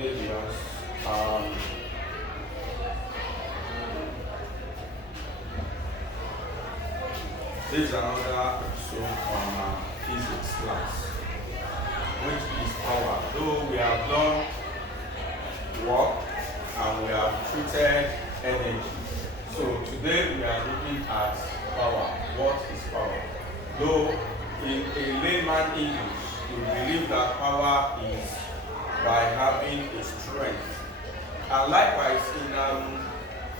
Avians. Um, this is another episode on physics class, which is power. Though we have done work and we have treated energy. So today we are looking at power. What is power? Though in a layman English, we believe that power is by having a strength. And likewise in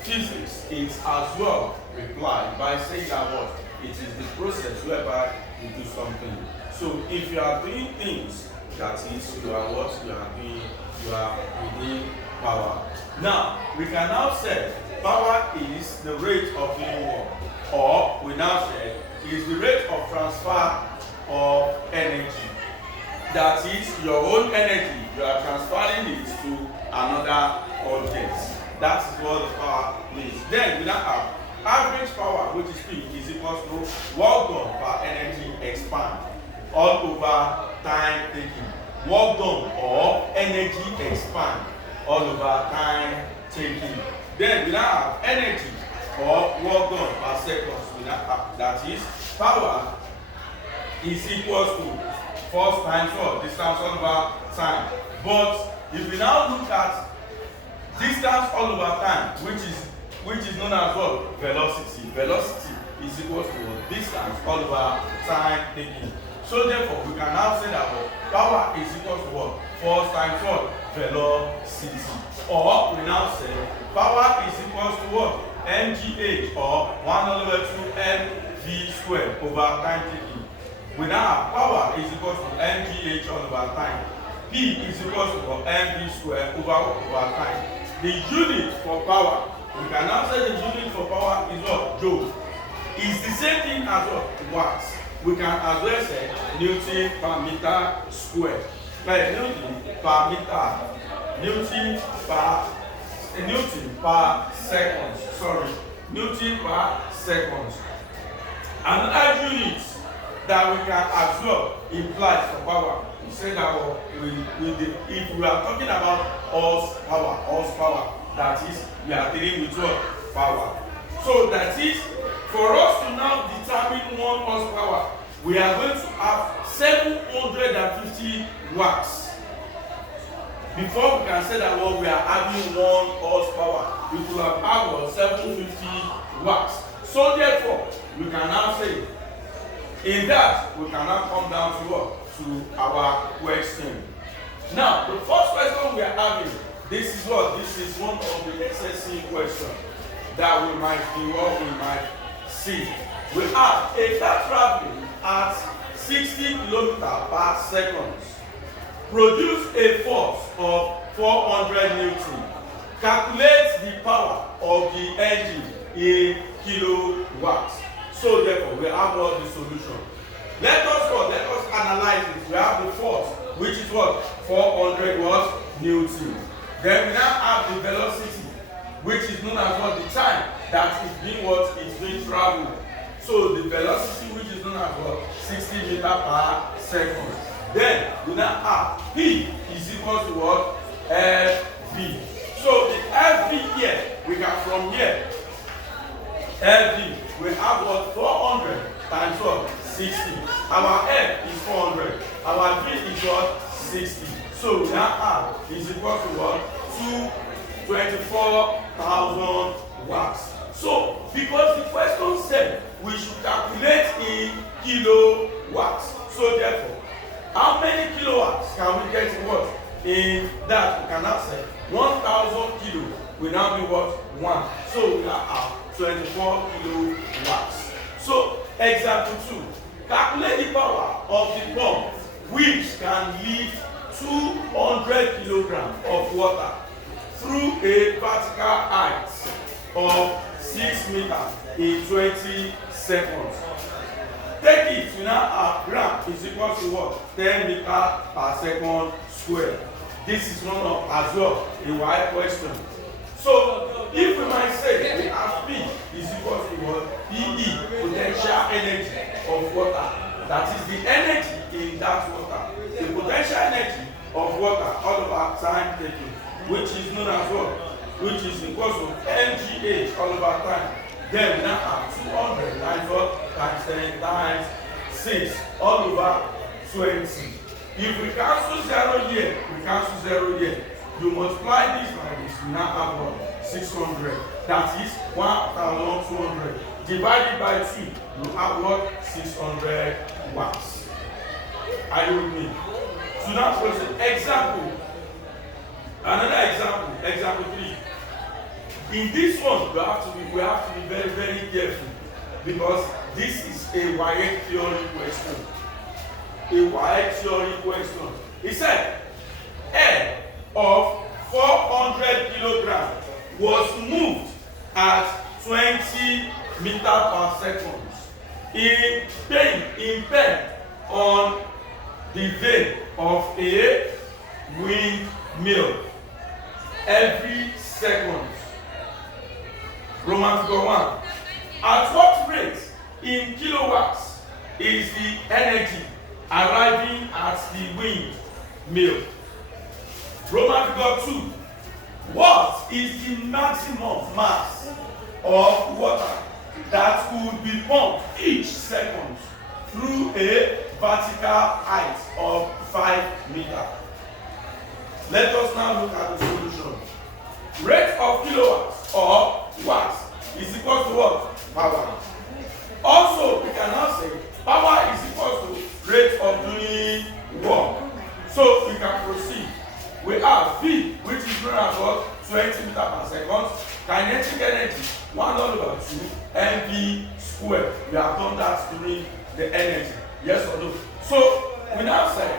physics, it's as well replied by saying that what? It is the process whereby you do something. So if you are doing things, that is, you are what you are doing, you are within power. Now, we can now say power is the rate of doing work, or we now say is the rate of transfer of energy. That is your own energy, you are transferring it to another object. That is what the power means. Then we now have average power, which is P, is equal to work done per energy expand all over time taken. Work done or energy expand all over time taken. Then we now have energy or work done per seconds. We now have, that is, power is equal to force times what? Distance all over time. But if we now look at distance all over time, which is known as what? Velocity. Velocity is equal to distance all over time taken. So therefore, we can now say that power is equal to what? Force times what? Velocity. Or we now say power is equal to what? mgh, or 1 over 2 mv squared over time taken. We now have power is equal to mgh all over time. P is equal to mv squared over time. The unit for power, we can now say the unit for power is what? Joule. It's the same thing as what? Watts. We can as well say Newton per meter squared. Newton per meter. Newton per seconds. Sorry. Newton per seconds. Another unit that we can as well imply for power, we say that if we are talking about horsepower, that is, we are dealing with what? Power. So that is, for us to now determine 1 horsepower, we are going to have 750 watts. Before we can say that we are having 1 horsepower, we could have had 750 watts. So therefore, we can now say, in that, we can now come down to what? To our question. Now, the first question we are having, this is what? This is one of the SSC questions that we might see. We have a car traveling at 60 km per second produce a force of 400 Newton. Calculate the power of the engine in kilowatts. So therefore, we have what? The solution. Let us analyze it. We have the force, which is what? 400 watts Newton. Then we now have the velocity, which is known as what? The time that is being what? Is being traveled. So the velocity, which is known as what? 60 meters per second. Then we now have P is equal to what? FV. So the FV here, we can from here, FV, we have what? 400 times what? 60. Our F is 400. Our V is what? 60. So we now have is equal to what? 24,000 watts. So because the question said we should calculate in kilowatts. So therefore, how many kilowatts can we get in what? In that, we can now say 1,000 kilo will now be what? 1. So we now have 24 kilowatts. So example 2. Calculate the power of the pump which can lift 200 kilograms of water through a vertical height of 6 meters in 20 seconds. Take it, you now have gram is equal to what? 10 meters per second squared. This is one of as well a wide question. So if we might say we have P is equal to what? PE, potential energy of water. That is the energy in that water. The potential energy of water all over time taken, which is known as what? Which is equal to mgh all over time. Then we now have 200 times what? Times 10 times 6 all over 20. If we cancel 0 here, we cancel 0 here. You multiply this by this, we now have what? 600. That is 1,200. Divided by 2, you have what? 600 watts. Are you with me? So now for example, another example, example 3. In this one, we have to be very, very careful because this is a wire theory question. A wire theory question. He said, air of 400 kilograms was moved at 20 meters per second in pain on the vane of a windmill every second. Roman figure 1. At what rate in kilowatts is the energy arriving at the windmill? Roman figure 2. What is the maximum mass of water that could be pumped each second through a vertical height of 5 meters? Let us now look at the solution. Rate of kilowatts or watts is equal to what? Power. Also, we can now say power is equal to rate of doing work. So we can proceed. We have V, which is known as what? 20 meters per second. Kinetic energy 1 over 2 mv squared. We have done that during the energy. Yes or no? So we now say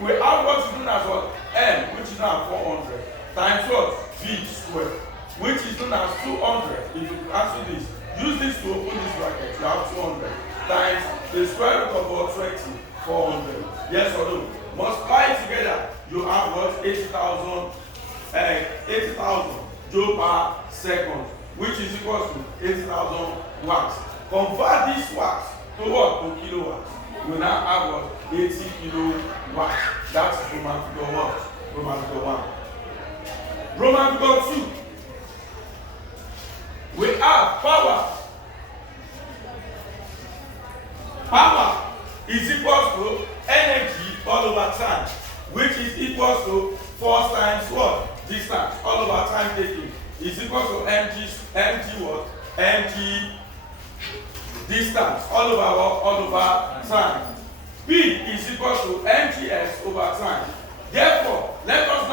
we have what is known as what? M, which is now 400 times what? V squared, which is known as 200. If you cancel this, use this to open this bracket. You have 200 times the square root of what? 20, 400. Yes or no? Multiply it together. You have what? 80,000 joule per second, which is equal to 80,000 watts. Convert this watts to what? To kilowatts. We now have what? 80 kilowatts. That's Roman figure what? Roman figure 1. Roman figure 2. We have power. Power is equal to energy all over time, which is equal to force times what? Distance all over time taken is equal to mg what? Mg distance all over what? All over time. P is equal to mgs over time. Therefore, let us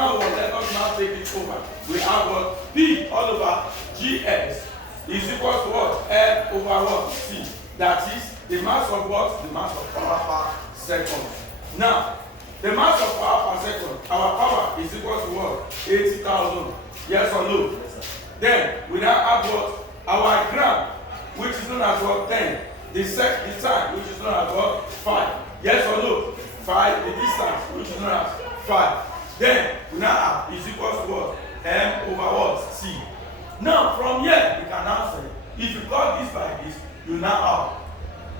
now take it over. We have what? P all over gs is equal to what? L over what? C. That is the mass of what? The mass of power per second. Now, the mass of power per second, our power is equal to what? 80,000. Yes or no? Yes, then we now have what? Our gram, which is known as what? 10. The time, which is known as what? 5. Yes or no? 5. The distance, which is known as 5. Then we now have is equal to what? M over what? C. Now from here, we can now say, if you cut this by this, you now have,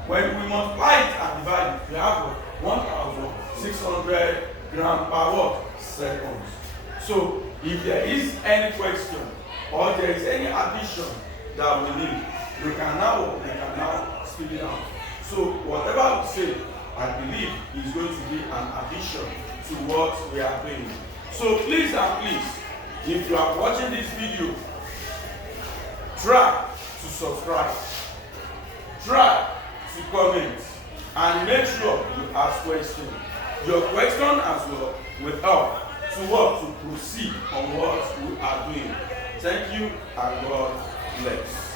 when we multiply it and divide it, we have what? 1,600 grams per what? Seconds. So if there is any question or there is any addition that we need, we can now speed it out. So whatever we say, I believe is going to be an addition to what we are doing. So please and please, if you are watching this video, try to subscribe, try to comment, and make sure you ask questions. Your question as well will help to proceed on what we are doing. Thank you and God bless.